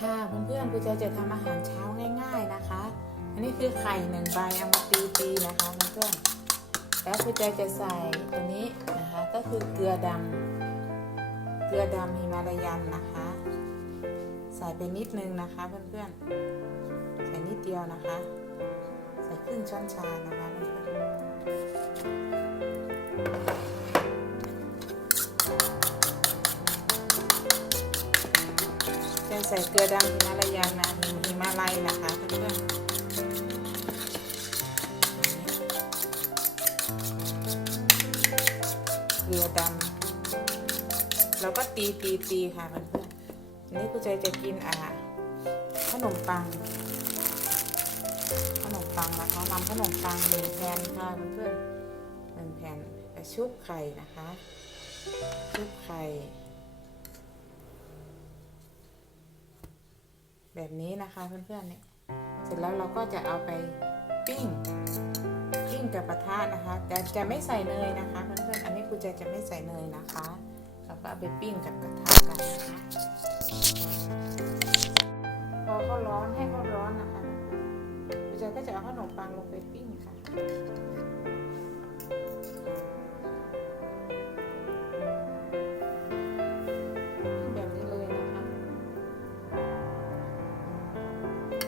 ค่ะเพื่อนๆคุณใจจะทำอาหารเช้าง่ายๆนะคะ อันนี้คือไข่หนึ่งใบเอามาตีๆนะคะเพื่อนๆแล้วคุณใจจะใส่ตัวนี้นะคะก็คือเกลือดำเกลือดำฮิมาลายันนะคะ ใส่ไปนิดนึงนะคะเพื่อนๆใส่นิดเดียวนะคะ ใส่ครึ่งช้อนชานะคะเพื่อนๆ จะใส่เกลือดำฮิมาลายันนะฮิมาลัยนะคะเพื่อนๆเกลือดำเราก็ตีตีตีค่ะเพื่อนๆอันนี้กูใจจะกินอะขนมปัง ขนมปังนะคะนำขนมปังหนึ่งแผ่นค่ะเพื่อนๆหนึ่งแผ่นชุบไข่นะคะชุบไข่ แบบนี้นะคะเพื่อนๆเนี่ยเสร็จแล้วเราก็จะเอาไปปิ้งปิ้งกับกระทะนะคะแต่จะไม่ใส่เนยนะคะเพื่อนๆอันนี้กูจจะไม่ใส่เนยนะคะเราก็เอาไปปิ้งกับกระทะกันนะคะพอเขาร้อนให้เขาร้อนนะคะกูจก็จะเอาขนมปังลงไปปิ้งค่ะ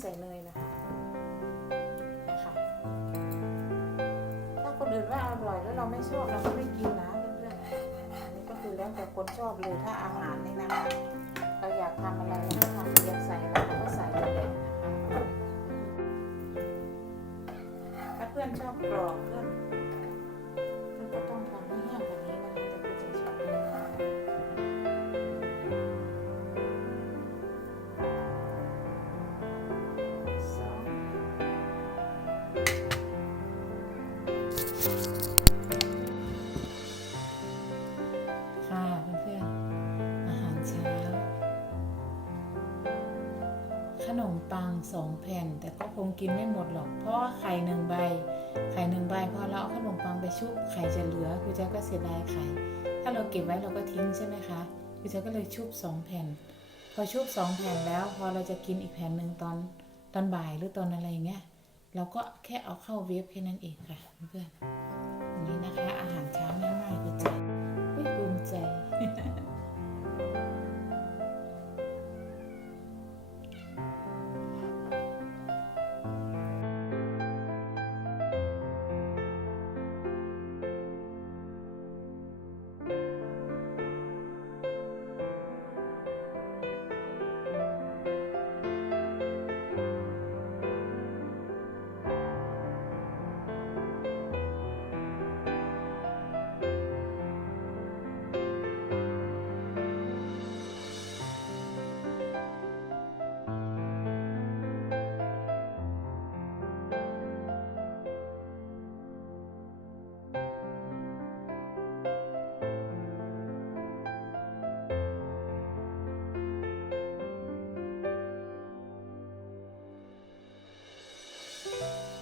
ใส่เนยนะคะนะคะถ้าคนอื่นว่าอร่อยแล้วเราไม่ชอบเราก็ไม่กินนะเพื่อนๆอันนี้ก็คือแล้วแต่คนชอบเลยถ้าอาหารนี่นะคะเราอยากทำอะไรเราก็ทำอยากใส่อะไรเราก็ใส่เลยนะคะถ้าเพื่อนชอบกรอบเพื่อน นมปังสองแผ่น แต่ก็คงกินไม่หมดหรอก เพราะว่าไข่หนึ่งใบ ไข่หนึ่งใบพอเราเอาขนมปังไปชุบไข่จะเหลือคุณแจ๊ก็เสียดายไข่ ถ้าเราเก็บไว้เราก็ทิ้งใช่ไหมคะคุณแจ๊ก็เลยชุบสองแผ่น พอชุบสองแผ่นแล้ว พอเราจะกินอีกแผ่นหนึ่งตอนตอนบ่ายหรือตอนอะไรอย่างเงี้ย เราก็แค่เอาเข้าเวฟแค่นั้นเองค่ะเพื่อนอันนี้นะคะอาหารเช้าง่ายๆคุณแจ๊คอุ๊ยภูมิใจ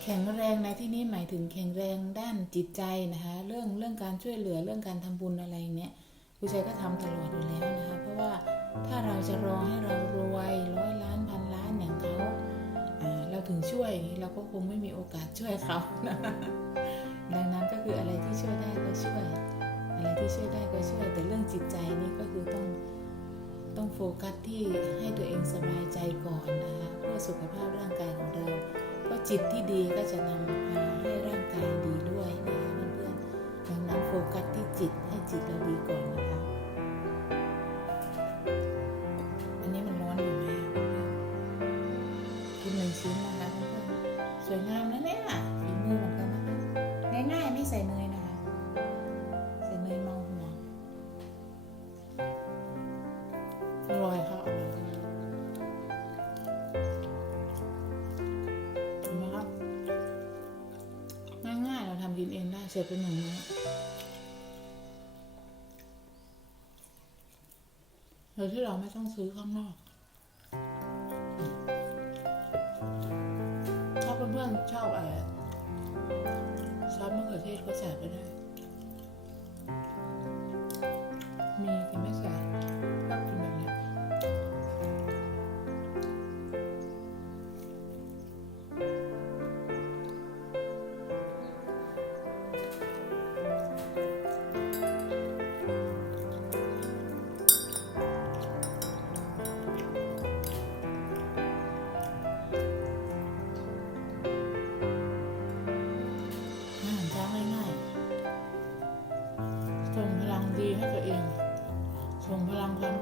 แข็งแรงในที่นี้หมายถึงแข็งแรงด้านจิตใจนะคะ เรื่องเรื่องการช่วยเหลือเรื่องการทำบุญอะไรเนี้ยผู้ชายก็ทำตลอดอยู่แล้วนะคะ เพราะว่าถ้าเราจะรอให้เรารวยร้อยล้านพันล้านอย่างเขาเราถึงช่วยเราก็คงไม่มีโอกาสช่วยเขานะดังนั้นก็คืออะไรที่ช่วยได้ก็ช่วย อะไรที่ช่วยได้ก็ช่วย แต่เรื่องจิตใจนี่ก็คือต้องต้องโฟกัสที่ให้ตัวเองสบายใจก่อนนะคะเพื่อสุขภาพร่างกายของเรา เพราะจิตที่ดีก็จะนำพาให้ร่างกายดีด้วยนะคะเพื่อนๆดังนั้นโฟกัสที่จิตให้จิตเราดีก่อนนะคะอันนี้มันร้อนอยู่ไหมกินหนึ่งชิ้นนะคะเพื่อนๆสวยงามนะเนี่ยฝีมือเหมือนกันนะคะง่ายๆไม่ใส่เนย ร็จเป็นหนึ่งมื้อโดยที่เราไม่ต้องซื้อข้างนอก ถ้าเพื่อนๆชอบอะไรซอสมะเขือเทศก็ใส่ไปได้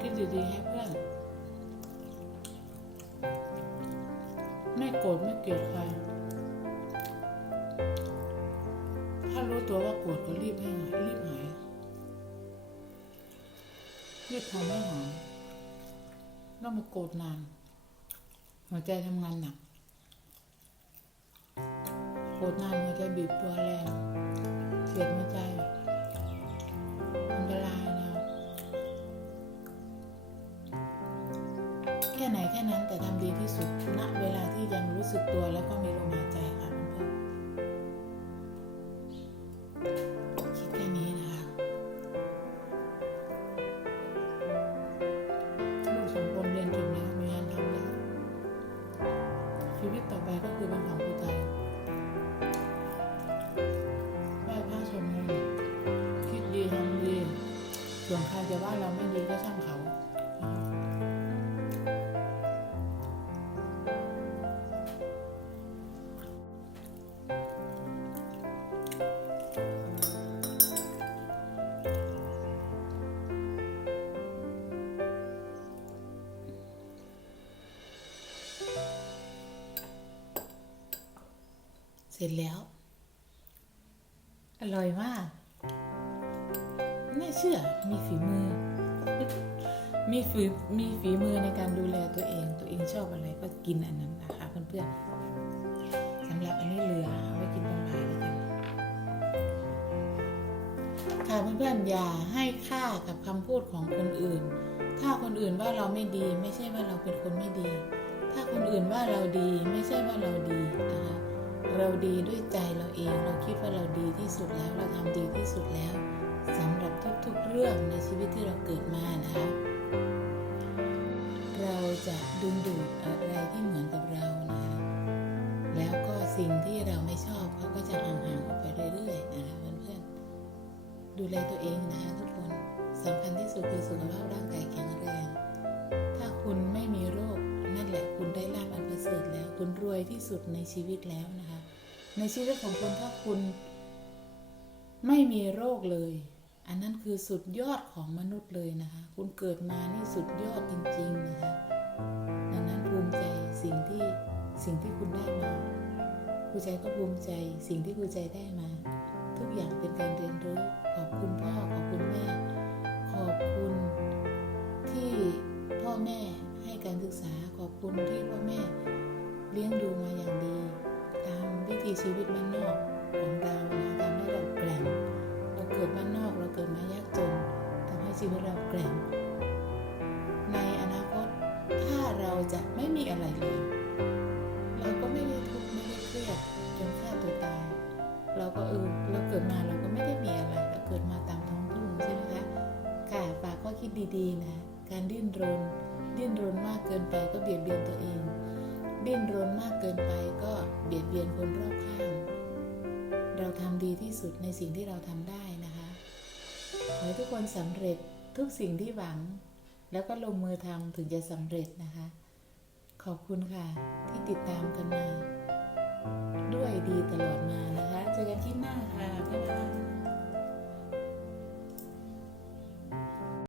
คิดดีๆให้เพื่อน ไม่โกรธไม่เกลียดใคร ถ้ารู้ตัวว่าโกรธก็รีบให้หายรีบหายรีบทำให้หายต้องมาโกรธนาน หัวใจทำงานหนักโกรธนานหัวใจบีบตัวแรงเสียดหัวใจ ค่นแค่นั้นแต่ทำดีที่สุดณเวลาที่ยังรู้สึกตัวแล้วก็มีลมหายใจค่ะเพื่อนๆคิดแค่นี้นะคะลูกสองคนเรียนจบแล้วมีงานทำแล้วชีวิตต่อไปก็คือเป็นของผู้ใจไหว้พระสวดมนต์คิดดีทำดีส่วนใครจะว่าเราไม่ดีก็ช่างเขา เสร็จแล้ว อร่อยมากน่เชื่อมีฝีมือ มีฝีมีฝีมือในการดูแลตัวเอง ตัวเองชอบอะไรก็กินอันนั้นนะคะเพื่อนๆสำหรับอันนี้เหลือเอาไว้กินตอนบ่ายแล้วกันค่ะเพื่อนๆอย่าให้ค่ากับคำพูดของคนอื่น ถ้าคนอื่นว่าเราไม่ดี ไม่ใช่ว่าเราเป็นคนไม่ดี ถ้าคนอื่นว่าเราดี ไม่ใช่ว่าเราดีนะคะ เราดีด้วยใจเราเอง เราคิดว่าเราดีที่สุดแล้ว เราทำดีที่สุดแล้วสำหรับทุกๆเรื่องในชีวิตที่เราเกิดมานะคะเราจะดึงดูดอะไรที่เหมือนกับเรานะคะแล้วก็สิ่งที่เราไม่ชอบเขาก็จะห่างๆออกไปเรื่อยๆนะคะเพื่อนๆดูแลตัวเองนะคะทุกคนสำคัญที่สุดคือสุขภาพร่างกายแข็งแรง ถ้าคุณไม่มีโรคนั่นแหละคุณได้ลาบอันประเสริฐแล้ว คุณรวยที่สุดในชีวิตแล้วนะคะ ในชีวิตของคุณถ้าคุณ ไม่มีโรคเลย อันนั้นคือสุดยอดของมนุษย์เลยนะคะ คุณเกิดมานี่สุดยอดจริง ๆ นะคะดังนั้นภูมิใจสิ่งที่สิ่งที่คุณได้มาครูใจก็ภูมิใจสิ่งที่ครูใจได้มา ทุกอย่างเป็นการเรียนรู้ขอบคุณพ่อขอบคุณแม่ขอบคุณที่พ่อแม่ให้การศึกษาขอบคุณที่พ่อแม่เลี้ยงดู ชีวิตบ้านนอกของเรานะทำให้เราแกร่งเราเกิดบ้านนอกเราเกิดมายากจนทำให้ชีวิตเราแกร่งในอนาคตถ้าเราจะไม่มีอะไรเลย เราก็ไม่ได้ทุกข์ไม่ได้เครียดจนฆ่าตัวตาย เราก็เออเราเกิดมาเราก็ไม่ได้มีอะไรเราเกิดมาตามท้องทุ่งใช่ไหมคะค่ะฝากข้อคิดดีๆนะการดิ้นรน ดิ้นรนมากเกินไปก็เบียดเบียนตัวเอง ดิ้นรนมากเกินไปก็เบียดเบียนคนรอบข้าง เราทำดีที่สุดในสิ่งที่เราทำได้นะคะ ขอให้ทุกคนสำเร็จทุกสิ่งที่หวัง แล้วก็ลงมือทำถึงจะสำเร็จนะคะ ขอบคุณค่ะที่ติดตามกันมา ด้วยดีตลอดมานะคะเจอกันที่หน้าค่ะบ๊ายบาย